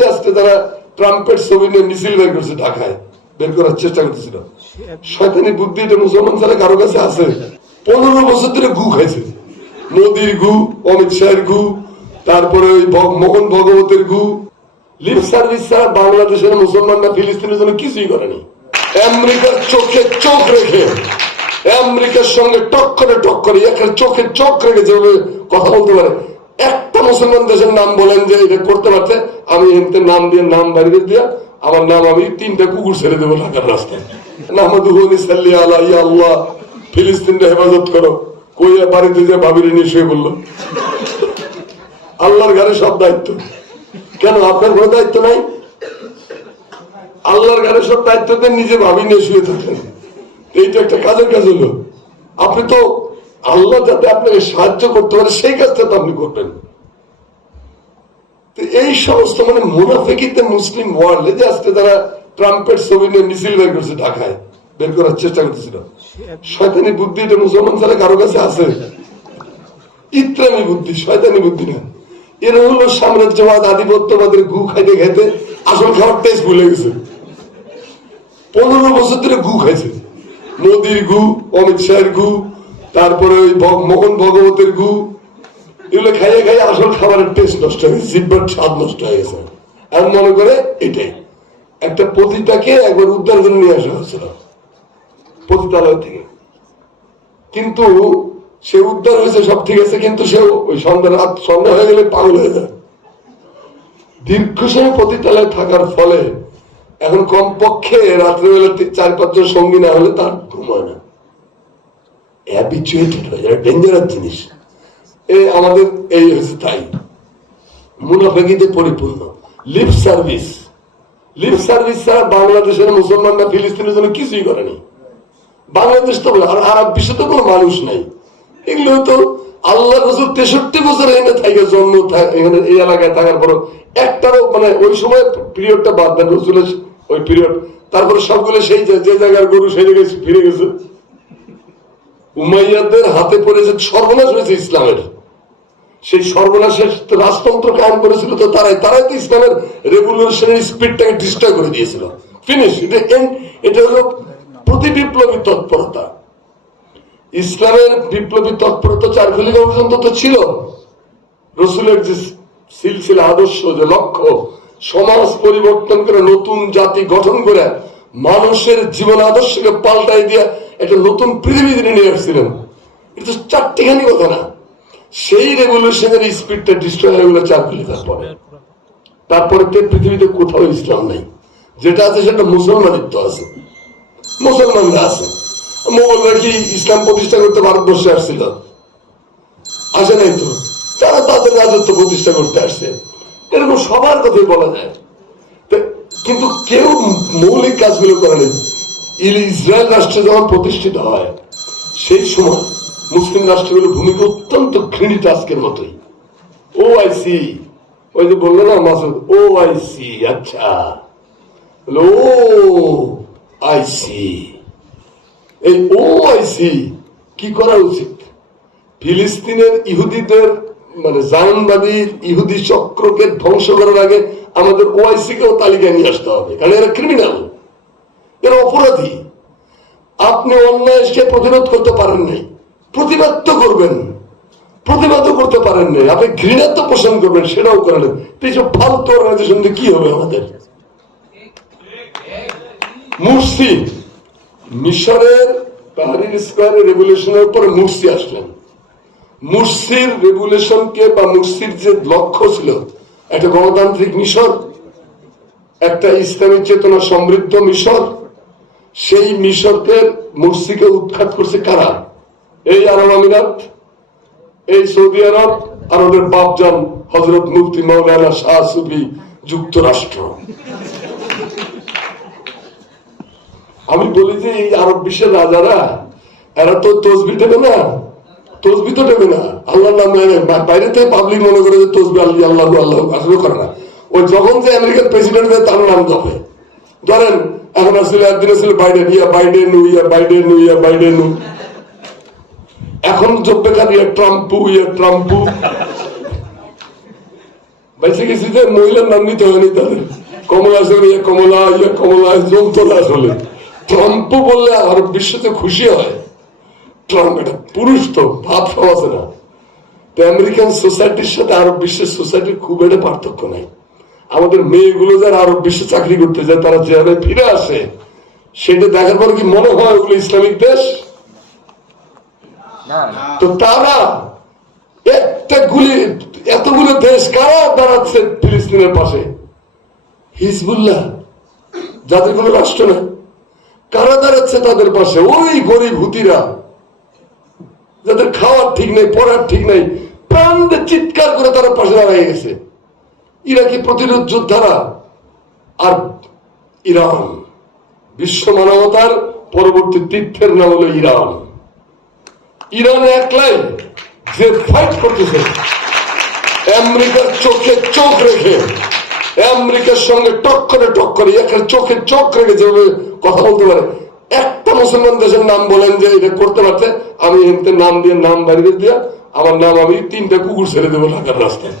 যে আজকে তারা ট্রাম্পের ছবি নিয়ে মিছিল বের করছে, ঢাকায় বের করার চেষ্টা করতেছিল। শয়তানি বুদ্ধি এটা মুসলমান ছাড়া কারো কাছে আছে? 15 বছর ধরে গু খাইছে, মোদির গু, অমিত শাহের গু, তারপরে ওই মোহন ভগবতের গু। লিপ সার্ভিস ছাড়া বাংলাদেশের মুসলমানরা ফিলিস্তিনের জন্য কিছুই করেনি। আমেরিকার চোখে চোখ রেখে, আমেরিকার সঙ্গে টক করে একটা চোখে চোখ রেখে যেভাবে কথা বলতে পারে, একটা মুসলমান দেশের নাম বলেন যে এটা করতে পারছে? আমি এমনি নাম দিয়ে, নাম বাইরে দিয়ে আমার নাম, আমি 3টা কুকুর ছেড়ে দেবো ঢাকার রাস্তায়। আল্লাহ ফিলিস্তিনটা হেফাজত করো, কইয়া বাড়িতে যে ভাবিরে নিয়ে শুয়ে বললো। আল্লাহর ঘরে সব দায়িত্ব। কেন আপনার কোনো দায়িত্ব নাই? আল্লাহর ঘরে সব দায়িত্ব দেন, নিজে ভাবি নিয়ে শুয়ে থাকেন। এইটা একটা কাজের কাজ হলো। আপনি তো আল্লাহ যাতে আপনাকে সাহায্য করতে পারে সেই কাজটা তো আপনি করবেন। এই সমস্ত মানে মুনাফিকিতে মুসলিম ওয়ার্ল্ডে যে আজকে তারা ট্রাম্পের ছবি নিয়ে মিছিল বের করছে, ঢাকায় বের করার চেষ্টা করতেছিল। শয়তানি বুদ্ধি এটা মুসলমান ছাড়া কারো কাছে আছে? ইত্রামি বুদ্ধি, শয়তানি বুদ্ধি না। এরা হলো সাম্রাজ্যবাদ, আধিপত্যবাদের গু খাইতে খাইতে আসল খাওয়ার টেস্ট ভুলে গেছে। 15 বছর ধরে গু খাইছে, মোদির গু, অমিত শাহের গু, তারপরে ওই মোহন ভগবতের গু। এগুলো খাইয়ে খাইয়ে আসল খাবারের টেস্ট নষ্ট হয়ে গেছে, জিহ্বার স্বাদ নষ্ট হয়ে গেছে। আর মনে করে এটাই একটা পতিতাকে একবার উদ্ধার করে নিয়ে আসা হয়েছিল পতিতালয় থেকে, কিন্তু সে উদ্ধার হয়েছে, সব ঠিক আছে, কিন্তু সে ওই সন্ধ্যা হয়ে গেলে পাগল হয়ে যায়। দীর্ঘ সময় পতিতালয়ে থাকার ফলে এখন কমপক্ষে রাত্রেবেলা 4-5 জন সঙ্গী না হলে তার ঘুম হয় না। হ্যাবিচুয়েটেড হয়ে যায়, ডেঞ্জারাস জিনিস। আমাদের এই হয়েছে তাই, মুনাফিকিতে পরিপূর্ণ। লিপ সার্ভিস ছাড়া বাংলাদেশের মুসলমানরা ফিলিস্তিনের জন্য কিছুই করেনি। বাংলাদেশ তো আর আরব বিশ্বে তো কোনো মানুষ নাই। এগুলো তো আল্লাহ রসুল 63 বছর এখানে থাকে, জন্ম এখানে এই এলাকায় থাকার পর একটারও মানে ওই সময় পিরিয়ডটা বাদ দেন, রসুলের ওই পিরিয়ড, তারপরে সবগুলো সেই যে জায়গার গরু সেই জায়গায় ফিরে গেছে। উমাইয়াদের হাতে পড়েছে, সর্বনাশ হয়েছে ইসলামের। সেই সর্বনাশের রাজতন্ত্র কায়েম করেছিল তো তারাই তো ইসলামের রেভলিউশনারি স্পিডটাকে ডিস্ট্রয় করে দিয়েছিল। ফিনিশ। এটা হলো প্রতি বিপ্লবী তৎপরতা। ইসলামের বিপ্লবী তৎপরতা 4 খলিফা পর্যন্ত তো ছিল। রসুলের যে সিলসিলা আদর্শ, যে লক্ষ্য, সমাজ পরিবর্তন করে নতুন জাতি গঠন করে মানুষের জীবন আদর্শকে পাল্টাই দিয়ে একটা নতুন পৃথিবী তিনি নিয়ে আসছিলেন। এটা তো 4টিখানি কথা না। সেই রেভলিউশনের স্পিডটা ডিস্ট্রয় হয়ে গেল 4 খলিফার পরে। তারপরে পৃথিবীতে কোথাও ইসলাম নেই। যেটা আছে সেটা মুসলমানিত্ব আছে, মুসলমানরা আছে। মোগলরা কি ইসলাম প্রতিষ্ঠা করতে ভারতবর্ষে আসছিল? আসে নাই তো। তারা তাদের রাজত্ব প্রতিষ্ঠা করতে আসছে। এরকম সবার কথাই বলা যায়, কিন্তু কেউ মৌলিক কাজগুলো করেনি। ইসরায়েল রাষ্ট্র যখন প্রতিষ্ঠিত হয় সেই সময় মুসলিম রাষ্ট্রগুলোর ভূমিকা অত্যন্ত ঘৃণিত, আজকের মতোই। OIC, ওই যে বললো না মাসুদ, OIC, আচ্ছা OIC, এই OIC কি করা উচিত? ফিলিস্তিনের ইহুদিদের মানে জায়নবাদী ইহুদি চক্রকে ধ্বংস করার আগে আমাদের OIC কেও তালিকায় নিয়ে আসতে হবে, কারণ এরা ক্রিমিনাল, এরা অপরাধী। আপনি অন্যায়কে প্রতিরোধ করতে পারেন নাই, প্রতিবাদ তো করবেন, প্রতিবাদও করতে পারেন নাই, আপনি ঘৃণা তো পোষণ করবেন, সেটাও করেন। এইসব ফালতু অর্গানাইজেশন কি হবে আমাদের? মুরসি, মিশরের তাহরির স্কয়ারের রেভলিউশনের পরে মুরসি আসলেন। মুরসির রেভলিউশনকে বা মুরসির যে লক্ষ্য ছিল একটা গণতান্ত্রিক মিশর, একটা ইসলামী চেতনা সমৃদ্ধ মিশর, সেই মিশরকে মুরসিকে উৎখাত করছে কারা? এই আরব আমিরাত, এই সৌদি আরব, আর ওদের বাপজান হযরত মুফতি মাওলানা শাহ সুফি যুক্তরাষ্ট্র। আমি বলি যে এই আরব বিশ্বের রাজারা এরা তো তসবি দেবে না, তসবি তো দেবে না, আল্লাহর নাম বাইরে থেকে পাবলিক মনে করে যে তসবি আল্লাহ আল্লাহ আসলে করে না। ওই যখন যে আমেরিকার প্রেসিডেন্ট তার নাম জপে। ধরেন এখন আসলে একদিন আসলে বাইডেন, বাইডেন, এখন জপবে কার ট্রাম্পু, বেঁচে গেছি যে মহিলার নাম নিতে হয়নি তাদের, কমলা কমলা কমলা জমতলা। আসলে ট্রাম্পও বললে আরব বিশ্বতে খুশি হয়। ট্রাম্প এটা পুরুষ তো, ভাব সব আছে না। তো আমেরিকান সোসাইটির সাথে আরব বিশ্বের সোসাইটির খুব একটা পার্থক্য নাই। আমাদের মেয়েগুলো যারা আরব বিশ্বে চাকরি করতে যায় তারা যেভাবে ফিরে আসে সেটা দেখার পর কি মনে হয় ওগুলো ইসলামিক দেশ? তো তারা একটা গুলি, এতগুলো দেশ কারা দাঁড়াচ্ছে ফিলিস্তিনের পাশে? হিজবুল্লাহ, যাদের কোনো রাষ্ট্র নেই, কারা দাঁড়াচ্ছে তাদের পাশে? ওই গরিব হুতিরা, যাদের খাওয়ার ঠিক নেই, পড়ার ঠিক নেই, প্রাণ দিয়ে চিৎকার করে তারা পাশে দাঁড়িয়ে গেছে। ইরাকি প্রতিরোধ যোদ্ধারা আর ইরান, বিশ্ব মানবতার পরবর্তী তীর্থের নাম হলো ইরান। ইরান একলাই যে ফাইট করতেছে, আমেরিকার চোখে চোখ রেখে, আমেরিকার সঙ্গে টক্করে এখানে চোখে চোখ রেখে যেভাবে কথা বলতে পারে। একটা মুসলমান দেশের নাম বলেন যে এটা করতে পারছে, আমি এমনি নাম দিয়ে নাম বাড়িয়ে দিয়ে আমার নাম আমি 3টা কুকুর ছেড়ে দেবো ঢাকার রাস্তায়।